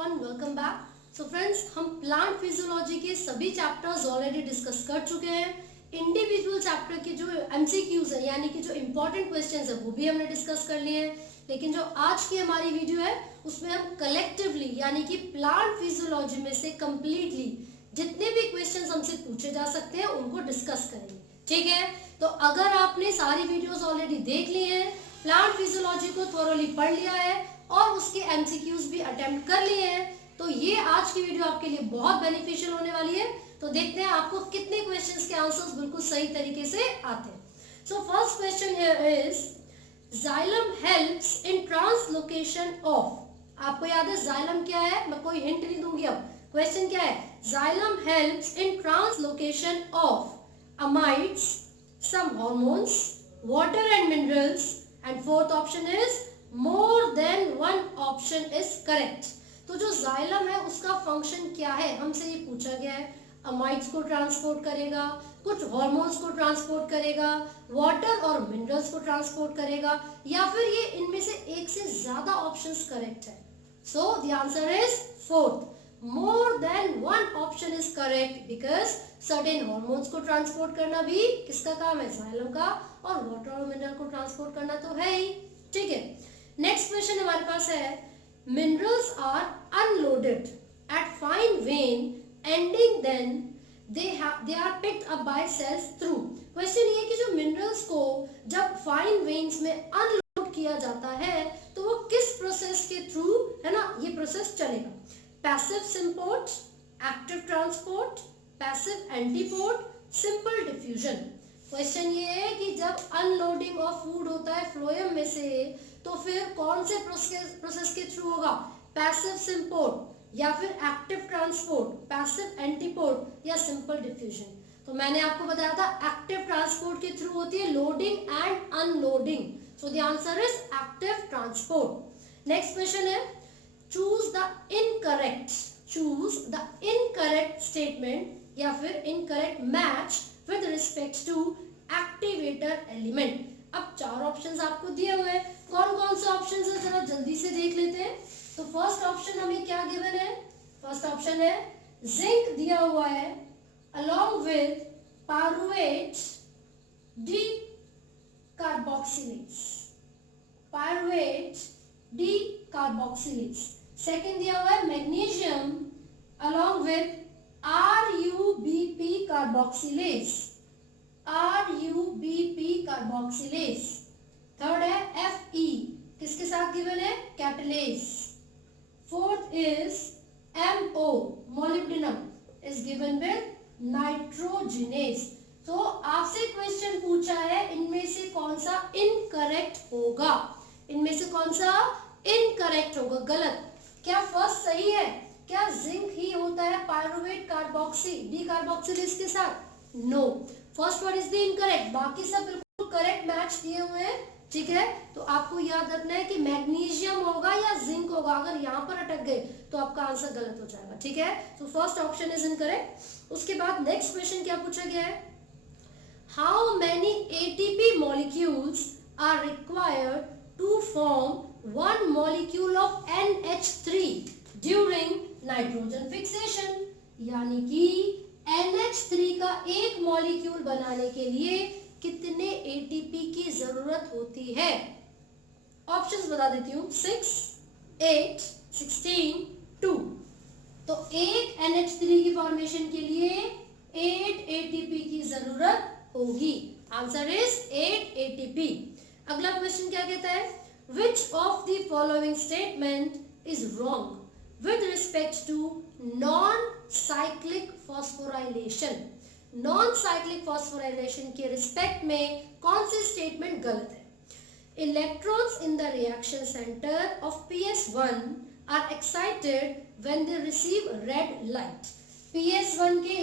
Everyone, welcome back. So friends, हम plant physiology के सभी चैप्टर्स ऑलरेडी डिस्कस कर चुके हैं। इंडिविजुअल चैप्टर के जो एमसीक्यूज है यानी कि जो इंपॉर्टेंट क्वेश्चंस है वो भी हमने डिस्कस कर लिए हैं। लेकिन जो आज की हमारी वीडियो है उसमें हम कलेक्टिवली यानी कि प्लांट फिजियोलॉजी में से कंप्लीटली जितने भी क्वेश्चंस हमसे पूछे जा सकते हैं उनको डिस्कस करेंगे। ठीक है, तो अगर आपने सारी वीडियोस ऑलरेडी देख ली हैं, प्लांट फिजियोलॉजी को थोरोली पढ़ लिया है और उसके एमसीक्यूज भी अटेम्प्ट कर लिए हैं, तो ये आज की वीडियो आपके लिए बहुत बेनिफिशियल होने वाली है। तो देखते हैं आपको कितने क्वेश्चंस के आंसर्स बिल्कुल सही तरीके से आते हैं। So first question here is xylem helps in translocation of. आपको याद है जाइलम क्या है? मैं कोई हिंट नहीं दूंगी। अब क्वेश्चन क्या है? Xylem helps in translocation of amides, some hormones, water and minerals, and fourth option is more than one option is correct. तो जो जाइलम है उसका फंक्शन क्या है हमसे ये पूछा गया है। अमाइड्स को ट्रांसपोर्ट करेगा, कुछ हार्मोन्स को ट्रांसपोर्ट करेगा, वाटर और मिनरल्स को ट्रांसपोर्ट करेगा, या फिर ये इनमें से एक से ज्यादा ऑप्शंस करेक्ट है। सो the answer is fourth, more than one option is correct because certain hormones को ट्रांसपोर्ट करना भी किसका काम है? जाइलम का। और वाटर और मिनरल को ट्रांसपोर्ट करना तो है ही। ठीक है, नेक्स्ट क्वेश्चन हमारे पास है minerals are unloaded at fine vein ending then they are picked up by cells through। Question ये कि जो मिनरल्स को जब फाइन वेन्स में अनलोड किया जाता है तो वो किस प्रोसेस के थ्रू है ना ये प्रोसेस चलेगा? Passive symport, active transport, passive antiport, simple diffusion. Question ये है कि जब अनलोडिंग ऑफ फूड होता है फ्लोएम में से तो फिर कौन से प्रोसेस के थ्रू होगा? पैसिव सिम्पोर्ट या फिर एक्टिव ट्रांसपोर्ट, पैसिव एंटीपोर्ट या सिंपल डिफ्यूजन। तो मैंने आपको बताया था एक्टिव ट्रांसपोर्ट के थ्रू होती है loading and unloading. So the answer is active transport. Next question है choose the incorrect statement या फिर incorrect match with respect to activator element। अब चार ऑप्शंस आपको दिए हुए हैं, कौन कौन से ऑप्शंस है जरा जल्दी से देख लेते हैं। तो फर्स्ट ऑप्शन हमें क्या गिवन है? फर्स्ट ऑप्शन है जिंक दिया हुआ है along with pyruvate decarboxylase, pyruvate decarboxylase। Second दिया हुआ है magnesium along with RUBP carboxylase, RUBP carboxylase। Third है FE, किसके साथ गिवन है? Catalase. Fourth is MO, molybdenum is given with nitrogenase. तो आपसे क्वेश्चन पूछा है इनमें से कौन सा इनकरेक्ट होगा? इनमें से कौन सा इनकरेक्ट होगा? गलत। क्या फर्स्ट सही है? क्या जिंक ही होता है पायरुवेट कार्बोक्सी डीकार्बोक्सिलेज के साथ? No, first one is the incorrect, बाकी सब बिल्कुल करेक्ट मैच दिए हुए हैं। ठीक है, तो आपको याद रखना है कि मैग्नीशियम होगा या जिंक होगा। अगर यहाँ पर अटक गए तो आपका आंसर गलत हो जाएगा। ठीक है, तो फर्स्ट ऑप्शन इज इनकरेक्ट। उसके बाद नेक्स्ट क्वेश्चन क्या पूछा गया है? How many ATP molecules are required to form one molecule of NH3 during nitrogen fixation। यानी कि NH3 का एक मॉलिक्यूल बनाने के लिए कितने ATP की जरूरत होती है? ऑप्शंस बता देती हूँ, 6, 8, 16, 2। तो एक NH3 की फॉर्मेशन के लिए 8 ATP की जरूरत होगी। Answer is 8 ATP। अगला क्वेश्चन क्या कहता है? Which of the following statement is wrong with respect to non-cyclic phosphorylation? Non-cyclic phosphorylation के रिस्पेक्ट में कौन सी स्टेटमेंट गलत है? Electrons in the reaction center of PS1 are excited when they receive red light। PS1 के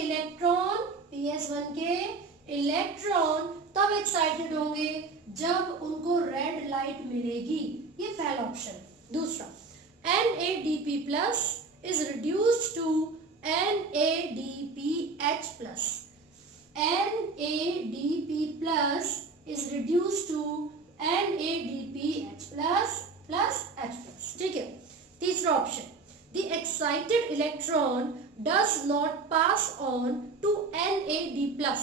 electron तब excited होंगे जब उनको रेड लाइट मिलेगी। ये पहला ऑप्शन। दूसरा, NADP plus is reduced to NADPH plus, NADP plus is reduced to NADPH plus H plus. ठीक है, तीसरा option the excited electron does not pass on to NAD+.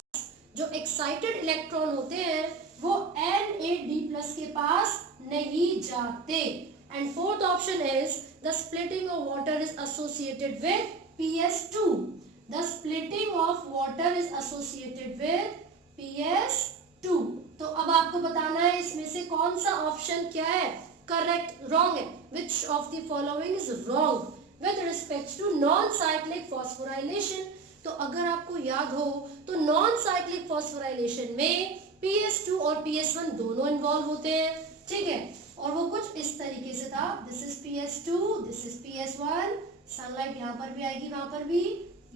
जो excited electron होते हैं वो NAD+ के पास नहीं जाते. And fourth option is the splitting of water is associated with PS2. The splitting of water is associated with PS2. तो अब आपको बताना है इसमें से कौन सा ऑप्शन क्या है करेक्ट रॉन्ग है. Which of the following is wrong with respect to non cyclic phosphorylation. तो अगर आपको याद हो तो नॉन साइक्लिक फॉस्फोराइलेशन में PS2 और PS1 दोनों इन्वॉल्व होते हैं. ठीक है, और वो कुछ इस तरीके से था. This is PS2, this is PS1. Sunlight यहाँ पर भी आएगी, वहां पर भी.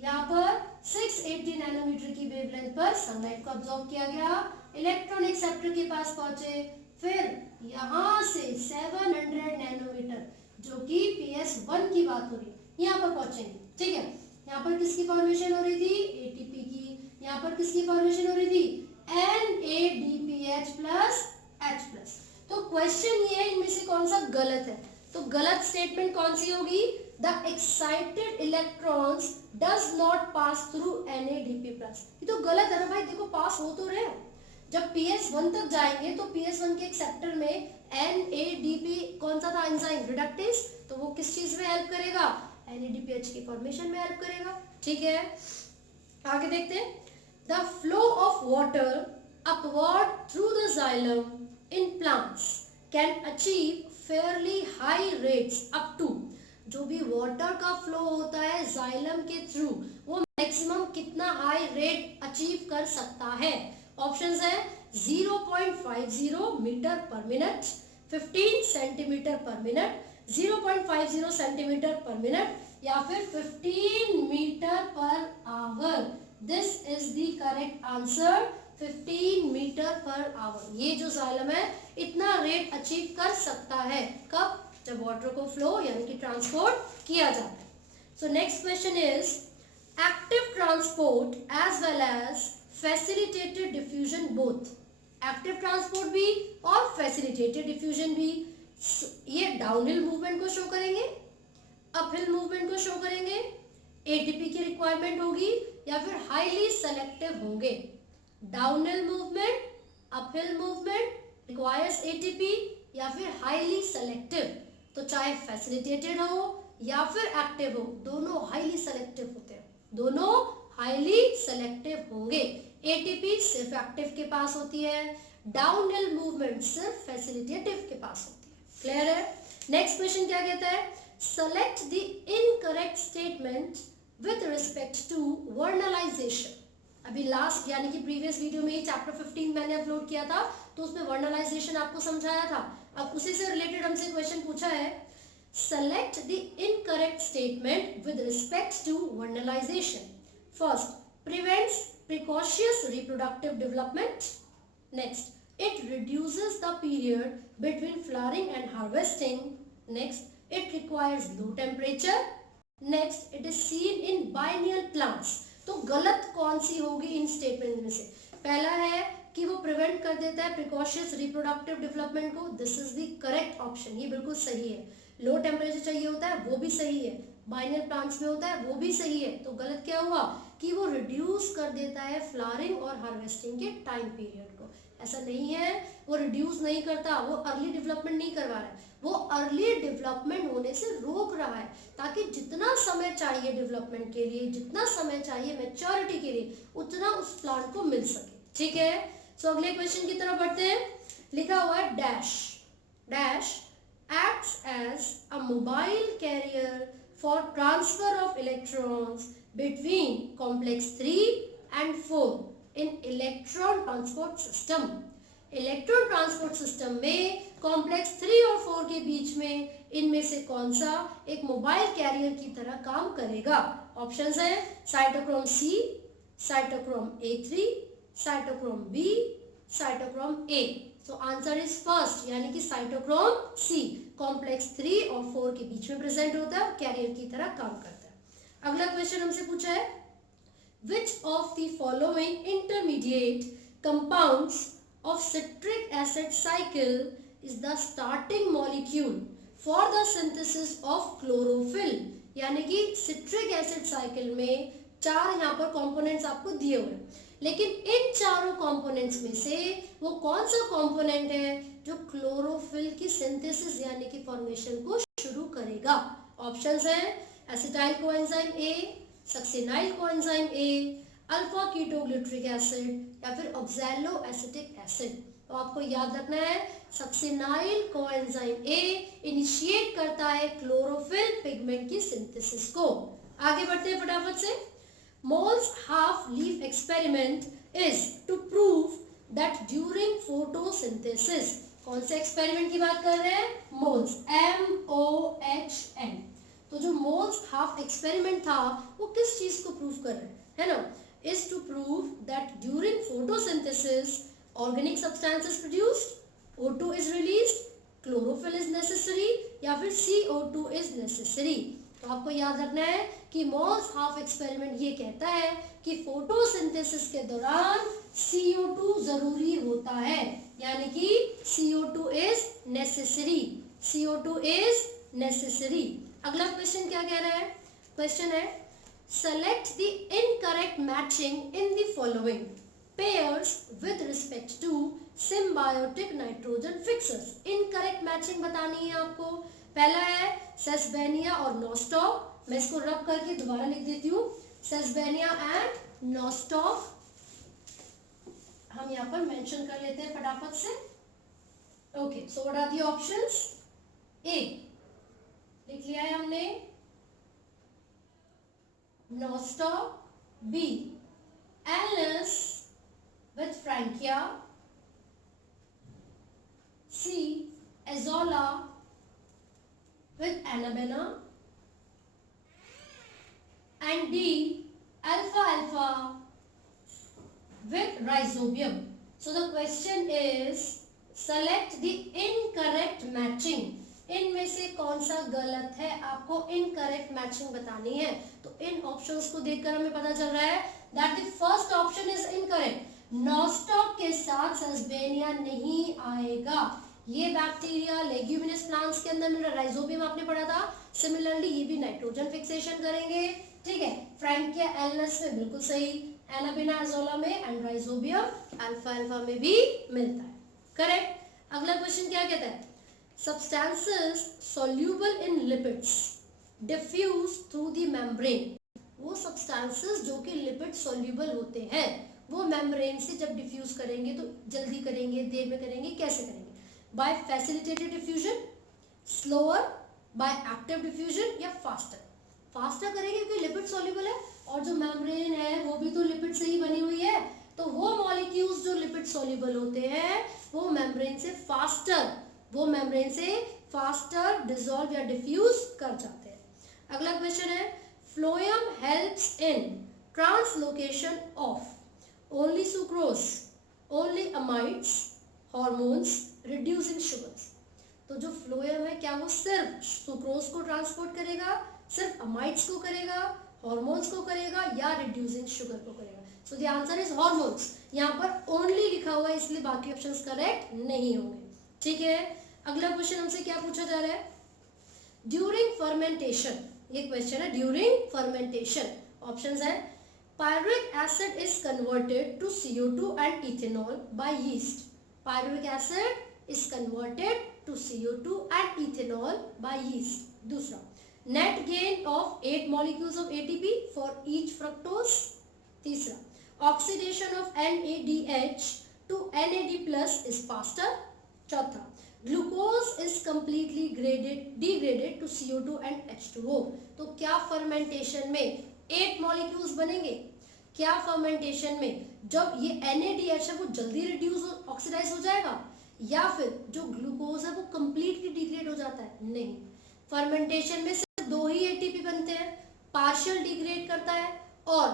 यहाँ पर 680 नैनोमीटर की वेवलेंथ पर सनलाइट को अब्सॉर्ब किया गया, इलेक्ट्रॉन एक्सेप्टर के पास पहुंचे, फिर यहाँ से 700 नैनोमीटर जो कि PS1 की बात हो रही यहाँ पर पहुंचेंगे. ठीक है, यहाँ पर किसकी फॉर्मेशन हो रही थी ATP की. यहाँ पर किसकी फॉर्मेशन हो रही थी NADPH प्लस H+. तो क्वेश्चन ये है इनमें से कौन सा गलत है. तो गलत स्टेटमेंट कौन सी होगी. The excited electrons does not pass through NADP+. ये तो गलत है ना भाई. देखो पास हो तो रहे हो. जब PS1 तक जाएंगे तो PS1 के एक्सेप्टर में NADP कौन सा था एंजाइम रिडक्टेज. तो वो किस चीज में हेल्प करेगा NADPH की फॉर्मेशन में हेल्प करेगा. ठीक है, आगे देखते हैं. The flow of water upward through the xylem in plants can achieve fairly high rates up to. जो भी वाटर का फ्लो होता है जाइलम के थ्रू वो मैक्सिमम कितना हाई रेट अचीव कर सकता है. ऑप्शंस है 0.50 metre per minute, 15 centimetre per minute, 0.50 centimetre per minute या फिर 15 metre per hour. This is the correct answer 15 metre per hour. ये जो जाइलम है इतना रेट अचीव कर सकता है. कब? जब वाटर को फ्लो यानी कि ट्रांसपोर्ट किया जाता है. So next question is active transport as well as facilitated diffusion both. Active transport भी और फैसिलिटेटेड डिफ्यूजन भी. ये डाउनहिल मूवमेंट को शो करेंगे, अपहिल मूवमेंट को शो करेंगे, एटीपी की रिक्वायरमेंट होगी या फिर हाईली सेलेक्टिव होंगे. Downhill movement, uphill movement requires ATP या फिर हाईली सेलेक्टिव. तो चाहे फैसिलिटेटेड हो या फिर एक्टिव हो दोनों हाईली सेलेक्टिव होते हैं. दोनों हाईली सेलेक्टिव होंगे. एटीपी सिर्फ एक्टिव के पास होती है, डाउनहिल मूवमेंट सिर्फ फैसिलिटेटिव के पास होती है. क्लियर है. नेक्स्ट क्वेश्चन क्या कहता है. Select the incorrect statement with respect to vernalisation. अभी लास्ट यानी कि प्रीवियस वीडियो में ही चैप्टर 15 मैंने अपलोड किया था तो उसमें वर्नलाइजेशन आपको समझाया था. अब उसी से रिलेटेड हमसे क्वेश्चन पूछा है. Select the incorrect statement with respect to vernalisation. First, prevents precocious reproductive development. Next, it reduces the period between flowering and harvesting. Next, it requires low temperature. Next, it is seen in biennial plants. तो गलत कौन सी होगी इन statement में से. पहला है कि वो प्रिवेंट कर देता है प्रिकॉशियस रिप्रोडक्टिव डेवलपमेंट को. This is the correct option, ये बिल्कुल सही है. लो टेम्परेचर चाहिए होता है वो भी सही है. बाइनल प्लांट्स में होता है वो भी सही है. तो गलत क्या हुआ कि वो रिड्यूस कर देता है फ्लावरिंग और हार्वेस्टिंग के टाइम पीरियड को. ऐसा नहीं है, वो रिड्यूस नहीं करता, वो अर्ली डेवलपमेंट नहीं करवा रहा है, वो अर्ली डेवलपमेंट होने से रोक रहा है ताकि जितना समय चाहिए डेवलपमेंट के लिए, जितना समय चाहिए मैच्योरिटी के लिए, उतना उस प्लांट को मिल सके. ठीक है. सो अगले क्वेश्चन की तरफ बढ़ते हैं. लिखा हुआ है dash dash acts as a mobile carrier for transfer of electrons between complex 3 and 4 in electron transport system. Electron transport system में कॉम्प्लेक्स 3 और 4 के बीच में इनमें से कौन सा एक मोबाइल कैरियर की तरह काम करेगा. ऑप्शंस है cytochrome C, cytochrome A3, cytochrome B, cytochrome A. तो आंसर इज फर्स्ट यानी कि साइटोक्रोम C. कॉम्प्लेक्स 3 और 4 के बीच में प्रेजेंट होता है और कैरियर की तरह काम करता है. अगला क्वेश्चन हमसे पूछा है which of the following intermediate compounds of citric acid cycle is the starting molecule for the synthesis of chlorophyll, यानी कि सिट्रिक एसिड साइकिल में 4 यहाँ पर कंपोनेंट्स आपको दिए हुए हैं, लेकिन इन चारों कंपोनेंट्स में से वो कौन सा कंपोनेंट है जो क्लोरोफिल की सिंथेसिस यानी कि फॉर्मेशन को शुरू करेगा? ऑप्शंस हैं acetyl coenzyme A, succinyl coenzyme A, alpha ketoglutaric acid या फिर ऑक्सैलो एसिटिक एसिड। तो आपको याद रखना है सक्सिनाइल कोएंजाइम ए इनिशिएट करता है क्लोरोफिल पिगमेंट की सिंथेसिस को। आगे बढ़ते हैं फटाफट से। Moll's half leaf experiment is to prove that during photosynthesis, कौन से एक्सपेरिमेंट की बात कर रहे हैं? Moll's, MOHN। तो जो मोल्स हाफ एक्सपेरिमेंट था वो किस चीज को प्रूव कर रहे हैं, है ना? Is to prove that during photosynthesis organic substance is produced, O2 is released, chlorophyll is necessary या फिर CO2 इज नेसेसरी। तो आपको याद रखना है कि मोल्स हाफ एक्सपेरिमेंट ये कहता है कि फोटोसिंथेसिस के दौरान CO2 जरूरी होता है, यानी कि CO2 is necessary, CO2 is necessary. अगला क्वेश्चन क्या कह रहा है? क्वेश्चन है select the incorrect matching in the following pairs with respect to symbiotic nitrogen fixers. Incorrect matching बतानी है आपको। पहला है सेस्बेनिया और नॉस्टॉक, मैं इसको रब करके दोबारा लिख देती हूँ, सेस्बेनिया एंड नॉस्टॉक हम यहाँ पर मेंशन कर लेते हैं फटाफट से। Okay, so what are the options? A लिख लिया है हमने, Nostoc, B Alnus with Frankia, C Azolla with Annabella, and D alpha alpha with Rhizobium. So the question is select the incorrect matching. इनमें से कौन सा गलत है, आपको इनकरेक्ट मैचिंग बतानी है। तो इन ऑप्शंस को देखकर हमें पता चल रहा है that the first option is incorrect. Nostoc के साथ सेस्बेनिया नहीं आएगा, ये बैक्टीरिया लेग्यूमिनस प्लांट्स के अंदर मिल रहा है, राइजोबियम आपने पढ़ा था। सिमिलरली ये भी नाइट्रोजन फिक्सेशन करेंगे, ठीक है। फ्रैंकिया एलनस में बिल्कुल सही, एनाबिना एजोला में, एंड राइजोबियम अल्फा अल्फा में भी मिलता है, करेक्ट। अगला क्वेश्चन क्या कहता है? Substances soluble in lipids diffuse through the membrane. वो सब्सटेंसेस जो कि लिपिड सॉल्यूबल होते हैं वो मेम्ब्रेन से जब डिफ्यूज करेंगे तो जल्दी करेंगे, देर में करेंगे, कैसे करेंगे? by facilitated diffusion, slower, by active diffusion या faster। faster करेंगे क्योंकि लिपिड सॉल्युबल है और जो मेम्ब्रेन है वो भी तो लिपिड से ही बनी हुई है, तो वो मॉलिक्यूल्स जो लिपिड सॉल्युबल होते हैं वो मेम्ब्रेन से फास्टर डिसॉल्व या डिफ्यूज कर जाते हैं। अगला क्वेश्चन है phloem helps in translocation of only sucrose, only amides, hormones, reducing sugars. तो जो फ्लोएम है क्या वो सिर्फ सुक्रोज को ट्रांसपोर्ट करेगा, सिर्फ अमाइड्स को करेगा, हार्मोन्स को करेगा या रिड्यूसिंग शुगर को करेगा? सो द आंसर इज हार्मोन्स। यहाँ पर ओनली लिखा हुआ है इसलिए बाकी ऑप्शंस करेक्ट नहीं होंगे, ठीक है। अगला क्वेश्चन हमसे क्या पूछा जा रहा है? ड्यूरिंग फर्मेंटेशन, ये क्वेश्चन है ड्यूरिंग फर्मेंटेशन। ऑप्शंस है pyruvic acid is converted to CO2 and ethanol by yeast. Pyruvic acid is converted to CO2 and ethanol by yeast. दूसरा, net gain of 8 molecules of ATP for each fructose. तीसरा, oxidation of NADH to NAD plus is faster. चौथा, glucose is completely degraded to CO2 and H2O. तो क्या fermentation में 8 molecules बनेंगे? क्या fermentation में जब ये NADH है वो जल्दी रिड्यूस ऑक्सीडाइज हो जाएगा या फिर जो ग्लूकोज है वो कंप्लीटली डिग्रेड हो जाता है? नहीं, फर्मेंटेशन में सिर्फ 2 ही ATP बनते हैं, पार्शियल डिग्रेड करता है और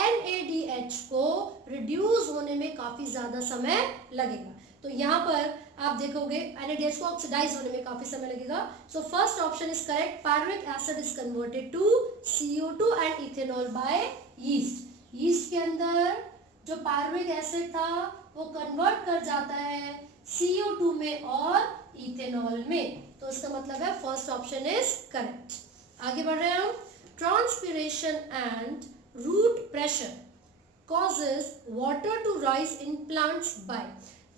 NADH को रिड्यूस होने में काफी ज्यादा समय लगेगा। तो यहाँ पर आप देखोगे NADH को ऑक्सीडाइज होने में काफी समय लगेगा। So first option is correct, pyruvic acid is converted to CO2 and ethanol by yeast. Yeast के अंदर जो पायरुविक एसिड था वो कन्वर्ट कर जाता है CO2 में और इथेनॉल में। तो इसका मतलब है फर्स्ट ऑप्शन इज करेक्ट। आगे बढ़ रहे हैं हम। Transpiration and root pressure causes water to rise in plants by।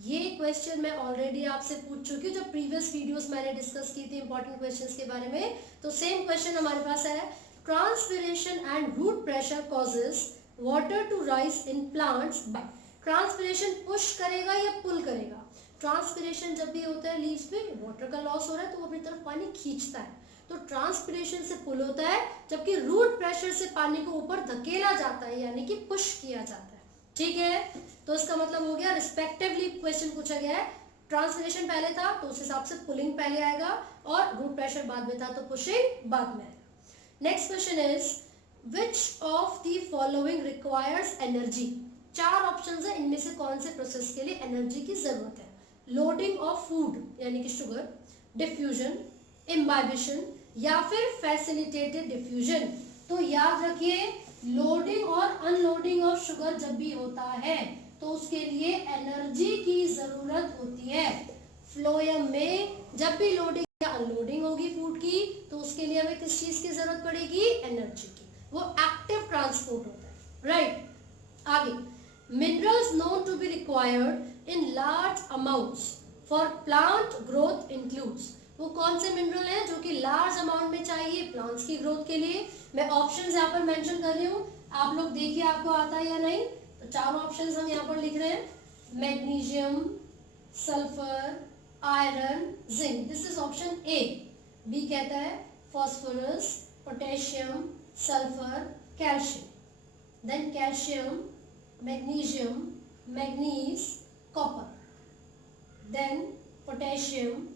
ये क्वेश्चन मैं ऑलरेडी आपसे पूछ चुकी हूँ जब प्रीवियस वीडियोस मैंने डिस्कस की थी इंपॉर्टेंट क्वेश्चंस के बारे में। तो सेम क्वेश्चन हमारे पास है, transpiration and root pressure causes water to rise in plants by. Transpiration push करेगा या पुल करेगा? ट्रांसपिरेशन जब भी होता है लीव्स पे वाटर का लॉस हो रहा है तो वो अपनी तरफ पानी खींचता है, तो ट्रांसपिरेशन से पुल होता है, जबकि रूट प्रेशर से पानी को ऊपर धकेला जाता है यानी कि पुश किया जाता है। ठीक है, तो इसका मतलब हो गया रिस्पेक्टिवली क्वेश्चन पूछा गया है, ट्रांसपिरेशन पहले था तो उस हिसाब से पुलिंग पहले आएगा और रूट प्रेशर बाद में था तो पुशिंग बाद में आएगा। Next question is which of the following requires energy. चार ऑप्शंस है, इनमें से कौन से प्रोसेस के लिए एनर्जी की जरूरत है? लोडिंग ऑफ फूड यानी कि शुगर, डिफ्यूजन, इम्बाइबिशन या फिर फैसिलिटेटेड डिफ्यूजन। तो याद रखिए लोडिंग और अनलोडिंग ऑफ शुगर जब भी होता है तो उसके लिए एनर्जी की जरूरत होती है। फ्लोएम में जब भी लोडिंग या अनलोडिंग होगी फूड की तो उसके लिए हमें किस चीज की जरूरत पड़ेगी? एनर्जी की। वो एक्टिव ट्रांसपोर्ट होता है, राइट। आगे, minerals known to be required in large amounts for plant growth includes. वो कौन से मिनरल हैं जो कि लार्ज अमाउंट में चाहिए प्लांट्स की ग्रोथ के लिए? मैं ऑप्शंस यहाँ पर मेंशन कर रही हूँ, आप लोग देखिए आपको आता है या नहीं। तो चारों ऑप्शंस हम यहाँ पर लिख रहे हैं, magnesium, sulphur, iron, zinc. This is option A. B कहता है phosphorus, potassium, sulphur, calcium. Then calcium, magnesium, manganese, copper, then potassium,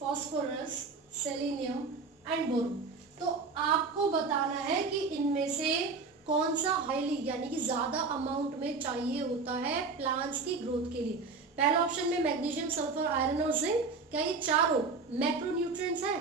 phosphorus, selenium and boron. तो आपको बताना है कि इनमें से कौन सा हाईली यानी कि ज्यादा अमाउंट में चाहिए होता है प्लांट्स की ग्रोथ के लिए। पहला ऑप्शन में मैग्नीशियम, सल्फर, आयरन और जिंक, क्या ये चारों मैक्रोन्यूट्रिएंट्स हैं?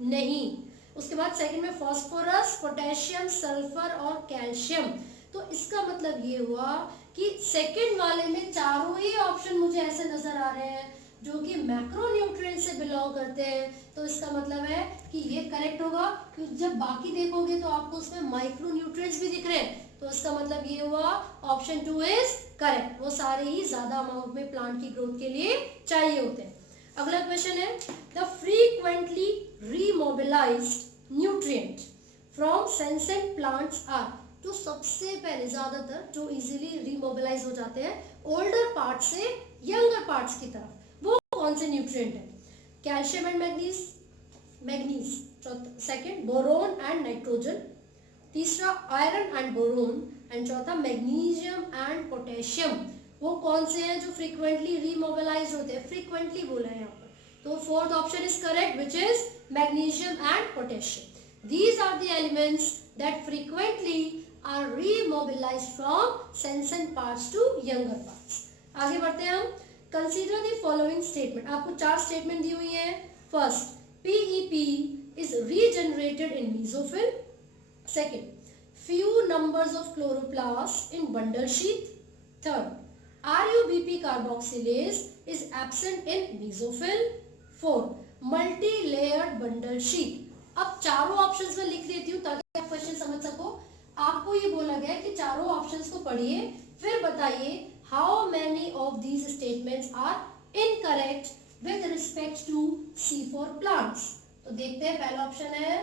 नहीं। उसके बाद सेकंड में फॉस्फोरस, पोटेशियम, सल्फर और कैल्शियम। तो इसका मतलब ये हुआ कि सेकंड वाले में चारों ही ऑप्शन मुझे ऐसे नजर आ रहे हैं जो कि मैक्रोन्यूट्रिएंट से बिलोंग करते हैं। तो इसका मतलब है कि ये करेक्ट होगा, क्योंकि जब बाकी देखोगे तो आपको उसमें माइक्रोन्यूट्रिएंट्स भी दिख रहे हैं। तो इसका मतलब ये हुआ ऑप्शन 2 इज करेक्ट। वो सारे ही ज्यादा अमाउंट में प्लांट की ग्रोथ के लिए चाहिए होते हैं। अगला क्वेश्चन है, the frequently remobilised nutrient from senescent plants are. तो सबसे पहले ज्यादातर जो इजीली रीमोबिलाइज हो जाते हैं ओल्डर पार्ट से यंगर पार्ट्स की तरफ, वो कौन से न्यूट्रिएंट है? Calcium and manganese, second boron and nitrogen, तीसरा आयरन एंड बोरोन एंड चौथा मैग्नीशियम एंड पोटेशियम। वो कौन से हैं जो फ्रीक्वेंटली रीमोबिलाइज होते हैं? फ्रीक्वेंटली बोला है यहाँ पर, तो fourth option is correct which is magnesium and potassium. These are the elements that frequently are remobilised from senescent parts to younger parts. आगे बढ़ते हैं हम। Consider the following statement. आपको चार स्टेटमेंट दी हुई है। First, PEP is regenerated in mesophyll. Second, few numbers of chloroplasts in bundle sheath. Third, RUBP carboxylase is absent in mesophyll. Fourth, multi-layered bundle sheath. अब चारों ऑप्शंस में लिख देती हूँ ताकि आप क्वेश्चन समझ सको। आपको ये बोला गया है कि चारों ऑप्शंस को पढ़िए, फिर बताइए how many of these statements are incorrect with respect to C4 plants। तो देखते हैं, पहला ऑप्शन है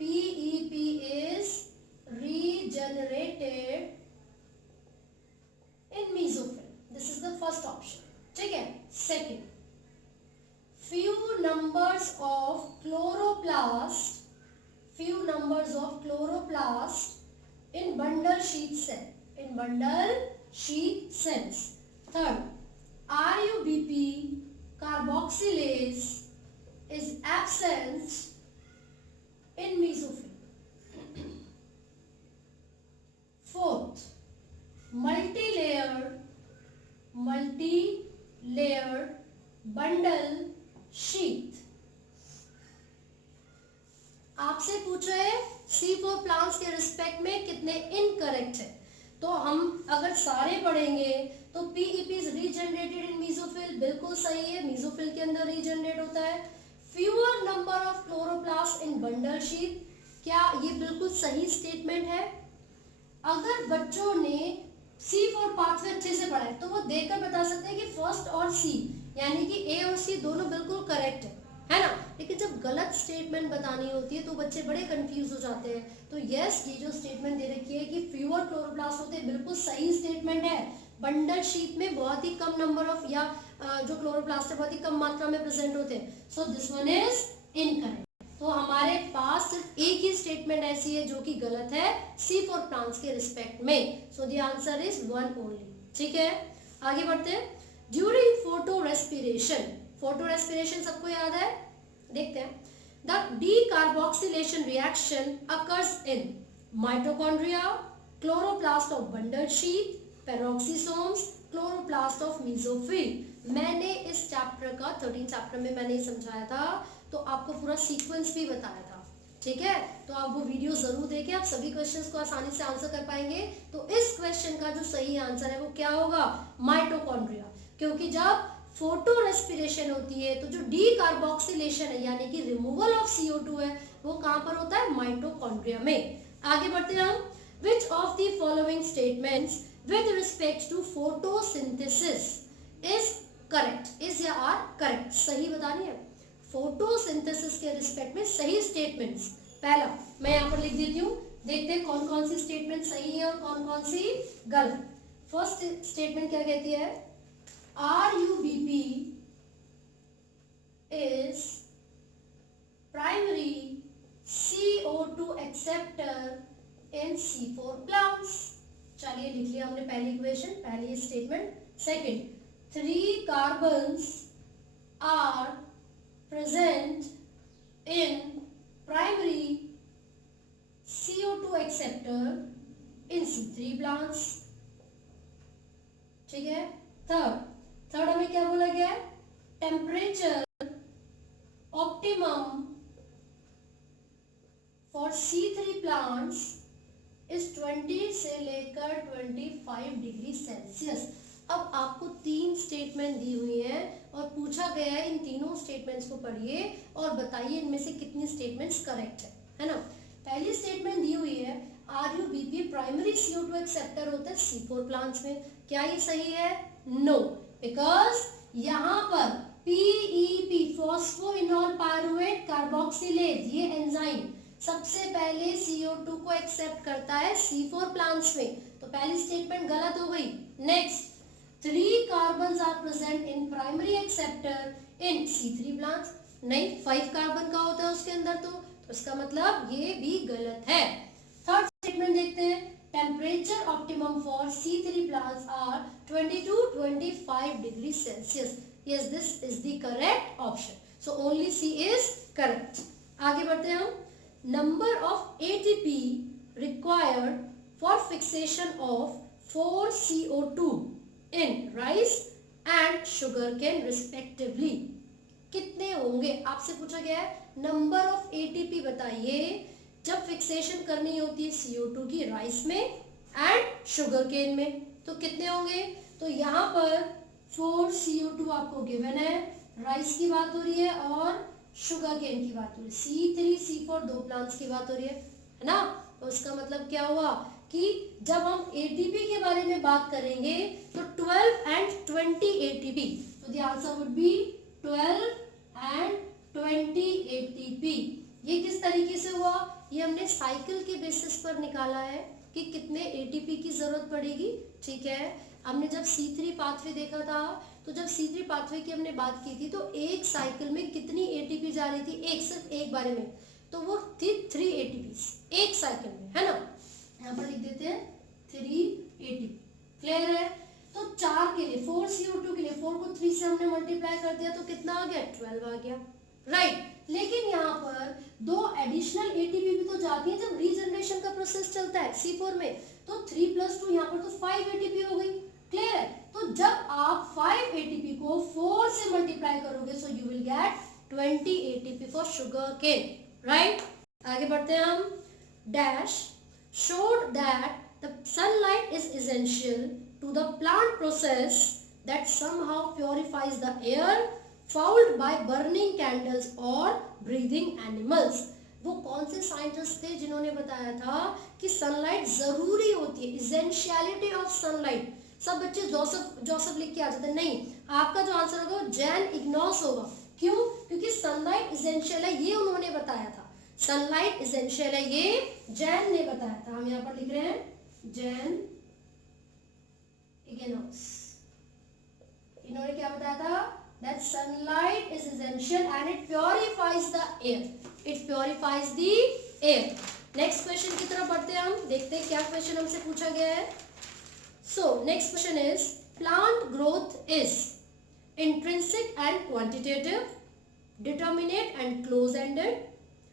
PEP is regenerated in mesophyll. This is the first option, ठीक है। Second, few numbers of chloroplast in bundle sheath cell, in bundle sheath cells. Third, RUBP carboxylase is absent in mesophyll. Fourth, multi-layered bundle sheath। आपसे पूछ रहे हैं C4 plants के respect में कितने incorrect है। तो हम अगर सारे पढ़ेंगे तो PEP is regenerated in mesophyll, बिल्कुल सही है, मीसोफिल के अंदर रीजनरेट होता है। Fewer number of chloroplast in bundle sheath, क्या ये बिल्कुल सही स्टेटमेंट है? अगर बच्चों ने C4 पाथवे अच्छे से पढ़ा है तो वो देखकर बता सकते हैं कि फर्स्ट और सी यानी कि ए और सी दोनों बिल्कुल करेक्ट है ना। लेकिन जब गलत स्टेटमेंट बतानी होती है तो बच्चे बड़े कंफ्यूज हो जाते हैं। तो यस, ये जो स्टेटमेंट दे रखी है कि फ्यूअर क्लोरोप्लास्ट होते हैं, बिल्कुल सही स्टेटमेंट है। बंडल शीट में बहुत ही कम नंबर ऑफ या जो क्लोरोप्लास्ट है बहुत ही कम मात्रा में प्रेजेंट होते हैं। So this one is incorrect. तो हमारे पास सिर्फ एक ही स्टेटमेंट ऐसी है जो कि गलत है C4 प्लांट्स के रिस्पेक्ट में। सो the answer is one only. ठीक है, आगे बढ़ते हैं। During photo respiration, photo respiration सबको याद है, देखते हैं। The decarboxylation reaction occurs in mitochondria, chloroplast of bundle sheath, peroxisomes, chloroplast of mesophyll. मैंने इस चैप्टर का 13 चैप्टर में मैंने समझाया था, तो आपको पूरा सीक्वेंस भी बताया था। ठीक है, तो आप वो वीडियो जरूर देखें, आप सभी क्वेश्चंस को आसानी से आंसर कर पाएंगे। तो इस क्वेश्चन का जो सही आंसर है वो क्या होगा? माइटोकॉन्ड्रिया। क्योंकि जब फोटो रेस्पिरेशन होती है तो जो डीकार्बोक्सिलेशन है यानी कि रिमूवल ऑफ CO2 है वो कहां पर होता है? माइटोकॉन्ड्रिया में। आगे बढ़ते हैं हम। Which of the following statements with respect to photosynthesis is correct? Is या आर करेक्ट? सही बतानी है। फोटोसिंथेसिस के रिस्पेक्ट में सही स्टेटमेंट्स, पहला मैं यहाँ पर लिख देती हूँ, देखते हैं कौन कौन सी स्टेटमेंट सही है और कौन कौन सी गलत। फर्स्ट स्टेटमेंट क्या कहती है? RUBP is primary CO2 acceptor in C4 plants. चलिए लिख लिया हमने पहली इक्वेशन, पहली स्टेटमेंट। Second, 3 carbons are present in primary CO2 acceptor in C3 plants। ठीक है, थर्ड हमें क्या बोला गया है? Temperature optimum for C3 plants is 20 से लेकर 25 डिग्री सेल्सियस। अब आपको 3 स्टेटमेंट दी हुई है और पूछा गया है इन तीनों स्टेटमेंट्स को पढ़िए और बताइए इनमें से कितनी स्टेटमेंट्स करेक्ट है ना। पहली स्टेटमेंट दी हुई है RUBP प्राइमरी CO2 एक्सेप्टर होते हैं C4 प्लांट्स में। क्या ये सही है? नो, बिकॉज यहाँ पर PEP फॉस्फोइनोल पायरुवेट कार्बोक्सिलेज ये एंजाइम सबसे पहले CO2 को एक्सेप्ट करता है C4 प्लांट्स में, तो पहली स्टेटमेंट गलत हो गई। Next, 3 carbons are present in primary acceptor in C3 plants, नहीं 5 कार्बन का होता है उसके अंदर, तो इसका मतलब ये भी गलत है। थर्ड स्टेटमेंट देखते हैं, temperature optimum for C3 plants are 22-25 degree Celsius. Yes, this is the correct option, so only C is correct. आगे बढ़ते हैं हम। Number of ATP required for fixation of 4 CO2 in rice and sugarcane respectively कितने होंगे? आपसे पूछा गया है नंबर ऑफ ATP बताइए जब फिक्सेशन करनी होती है CO2 की राइस में एंड शुगरकेन में, तो कितने होंगे? तो यहाँ पर 4 CO2 आपको गिवन है, राइस की बात हो रही है और शुगर केन की बात हो रही है, C3 C4 दो प्लांट्स की बात हो रही है ना। तो इसका मतलब क्या हुआ कि जब हम ATP के बारे में बात करेंगे तो 12 and 20 ATP, तो the answer would B 12 and 20 ATP। ये किस तरीके से हुआ? ये हमने साइकिल के बेसिस पर निकाला है कि कितने ATP की जरूरत पड़ेगी। ठीक है, हमने जब C3 पाथवे देखा था तो जब C3 पाथवे की हमने बात की थी तो एक साइकिल में कितनी ATP जा रही थी, सिर्फ एक बारे में, तो वो थी 3 ATP एक साइकिल में, है ना। यहाँ पर लिख देते हैं 3 ATP। क्लियर है? तो 4 के लिए 4 CO2 के लिए 4 को 3 से हमने मल्टीप्लाई कर दिया तो कितना आ गया? 12 आ गया, राइट। लेकिन यहाँ पर 2 एडिशनल ATP भी तो जाती है जब रीजनरेशन का प्रोसेस चलता है C4 में, तो 3 + 2 यहाँ पर तो 5 ATP हो गई। क्लियर है? तो जब आप 5 ATP को 4 से मल्टीप्लाई करोगे so you will get 20 ATP for sugar cane, right. आगे बढ़ते हैं हम। Dash showed that the sunlight is essential to the plant process that somehow purifies the air fouled by burning candles or breathing animals. वो कौन से scientist थे जिन्होंने बताया था कि सनलाइट जरूरी होती है, इसेंशियलिटी ऑफ सनलाइट। सब बच्चे जोसेफ लिख के आ जाते हैं, नहीं, आपका जो आंसर होगा वो जैन इग्नोस होगा। क्यों? क्योंकि सनलाइट इसेंशियल है, ये उन्होंने बताया था। सनलाइट इसेंशियल है, ये जैन ने बताया था। हम यहाँ पर लिख रहे हैं जैन इग्नोस। इन्होंने क्या बताया था? That sunlight is essential and it purifies the air. It purifies the air. Next question की तरफ बढ़ते हैं हम, देखते हैं क्या क्वेश्चन हमसे पूछा गया है। So next question is plant growth is intrinsic and quantitative, determinate and close-ended,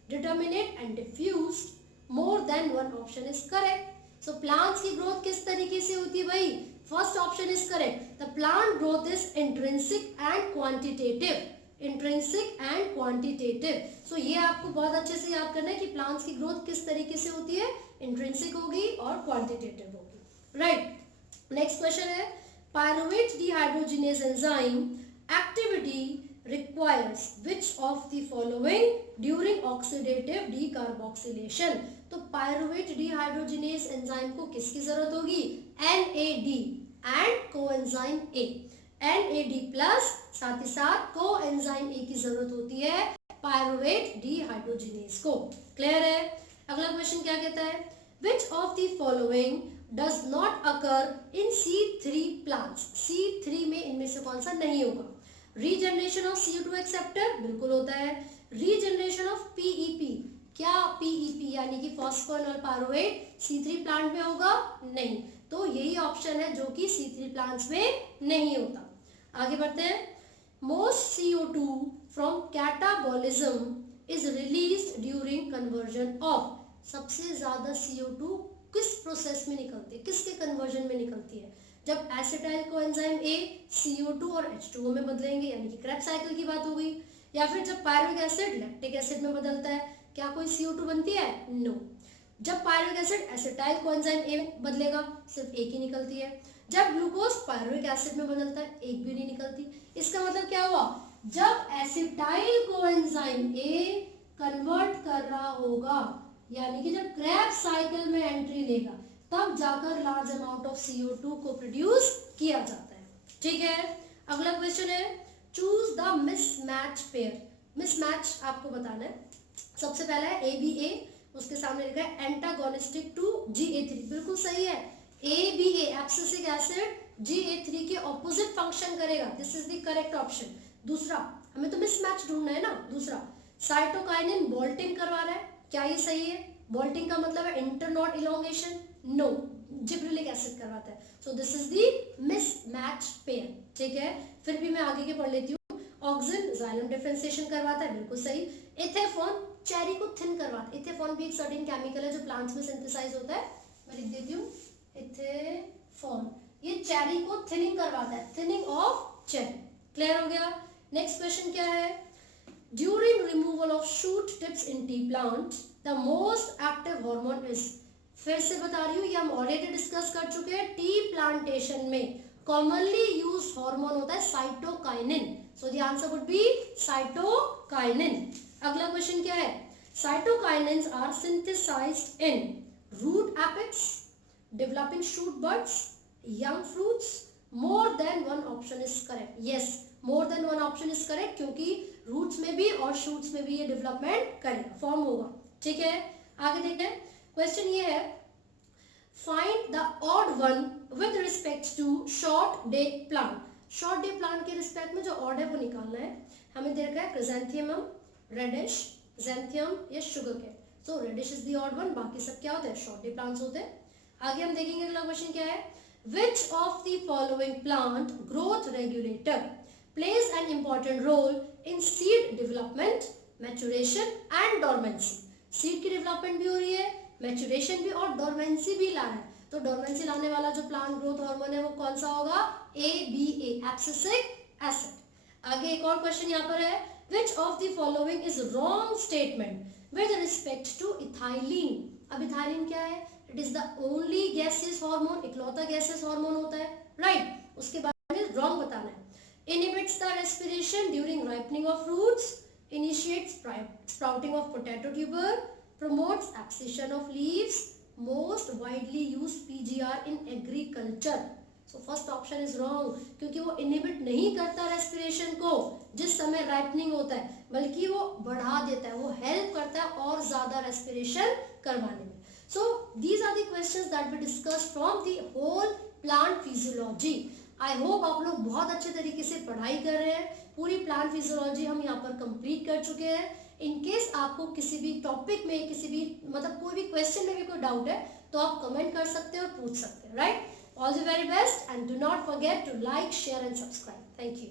determinate and diffused, more than one option is correct. So plants की growth किस तरीके से होती है भाई? First option is correct. The plant growth is intrinsic and quantitative. Intrinsic and quantitative. So ये आपको बहुत अच्छे से याद करना है कि plants की growth किस तरीके से होती है, intrinsic होगी और quantitative होगी, right? Next question है pyruvate dehydrogenase enzyme activity requires which of the following during oxidative decarboxylation? तो पायरुवेट डिहाइड्रोजिनेज एंजाइम को किसकी जरूरत होगी? NAD and coenzyme A, NAD plus साथ ही साथ कोएंजाइम A की जरूरत होती है पायरुवेट डिहाइड्रोजिनेज को। क्लियर है? अगला क्वेश्चन क्या कहता है? Which of the following does not occur in C3 plants? C3 में इनमें से कौन सा नहीं होगा? रीजनरेशन ऑफ CO2 एक्सेप्टर बिल्कुल होता है। रीजनरेशन ऑफ PEP, क्या PEP यानी कि फॉस्फोन और पायरुवेट C3 प्लांट में होगा? नहीं। तो यही ऑप्शन है जो कि C3 प्लांट्स में नहीं होता। आगे बढ़ते हैं। Most CO2 from catabolism is released during conversion of, सबसे ज्यादा CO2 किस प्रोसेस में निकलती है, किसके कन्वर्जन में निकलती है? जब एसिटाइल कोएंजाइम A CO2 और H2O में बदलेंगे, यानी कि क्रेब्स साइकिल की बात हो गई, या फिर जब पायरुविक एसिड लैक्टिक एसिड में बदलता है, क्या कोई CO2 बनती है? नो। जब pyruvic acid acetyl coenzyme A बदलेगा, सिर्फ एक ही निकलती है। जब ग्लूकोज पायरुविक एसिड में बदलता है, एक भी नहीं निकलती। इसका मतलब क्या हुआ? जब एसिटाइल कोएंजाइम A कन्वर्ट कर रहा होगा, यानी कि जब क्रेब्स साइकिल में एंट्री लेगा, तब जाकर लार्ज अमाउंट ऑफ CO2 को प्रोड्यूस किया जाता है। ठीक है, अगला क्वेश्चन है choose the mismatch pair. Mismatch आपको बताना है। सबसे पहला है ABA, उसके सामने लिखा है एंटागोनिस्टिक टू GA3, बिल्कुल सही है। ABA एब्सिसिक एसिड GA3 के ऑपोजिट फंक्शन करेगा, this is the correct option. दूसरा, हमें तो मिसमैच ढूंढना है ना। दूसरा, साइटोकाइनिन बोल्टिंग करवा रहा है, क्या ये सही है? बोल्टिंग का मतलब है internode elongation, no, gibberellic acid करवाता है। So this is the mismatch pair. ठीक है, फिर भी मैं आगे के पढ़ लेती हूँ। ऑक्सिन जाइलम डिफरेंशिएशन करवाता है, बिल्कुल सही। इथेफॉन चेरी को थिन करवाता है। इथेफॉन भी एक सर्टेन केमिकल है जो प्लांट्स में सिंथेसाइज होता है, मैं लिख देती हूँ। इथेफॉन ये चेरी को थिनिंग करवाता है, थिनिंग ऑफ चेरी। क्लियर हो गया? नेक्स्ट क्वेश्चन क्या है? During removal of shoot tips in T plant the most active hormone is, फिर से बता रही हूँ, ये हम ऑलरेडी डिस्कस कर चुके हैं। टी प्लांटेशन में कॉमनली यूज्ड हार्मोन होता है cytokinin, so the answer would be cytokinin. अगला क्वेश्चन क्या है? Cytokinins are synthesized in root apex, developing shoot buds, young fruits, more than one option is correct. Yes, more than one option is correct, क्योंकि roots में भी और shoots में भी ये डेवलपमेंट करेगा, फॉर्म होगा। ठीक है, आगे देखते हैं। क्वेश्चन ये है find the odd one with respect to short day plant. Short day plant के रिस्पेक्ट में जो ऑड है वो निकालना है। हमें दे रखा है क्रिसैंथियमम, रेडिश, ज़ैंथियम या sugarcane. So radish is the odd one, बाकी सब क्या होते हैं? शॉर्ट डे प्लांट्स होते हैं। आगे हम देखेंगे अगला क्वेश्चन क्या है? Which of the following plant growth regulator plays an important role in seed development, maturation and dormancy. Seed की डेवलपमेंट भी हो रही है, मैचुरेशन भी और डोरमेंसी भी ला रहा है। तो डोरमेंसी लाने वाला जो प्लांट ग्रोथ हार्मोन है वो कौन सा होगा? ABA abscisic acid. आगे एक और क्वेश्चन यहाँ पर है which of the following is wrong statement with respect to ethylene. अब इथाइलिन क्या है? It is the only gaseous hormone, इकलौता गैसियस हार्मोन होता है। राइट, उसके बाद में रॉन्ग बताना है। Inhibits the respiration during ripening of fruits, initiates sprouting of potato tuber, promotes abscission of leaves, most widely used PGR in agriculture. So first option is wrong, क्योंकि वो inhibit नहीं करता respiration को जिस समय ripening होता है, बल्कि वो बढ़ा देता है, वो help करता है और ज़्यादा respiration करवाने में. So these are the questions that we discussed from the whole plant physiology. I hope आप लोग बहुत अच्छे तरीके से पढ़ाई कर रहे हैं. पूरी प्लांट फिजियोलॉजी हम यहाँ पर कंप्लीट कर चुके हैं. इन केस आपको किसी भी टॉपिक में, किसी भी मतलब कोई भी क्वेश्चन में भी कोई डाउट है तो आप कमेंट कर सकते हो और पूछ सकते हैं. Right, all the very best and do not forget to like, share and subscribe. Thank you.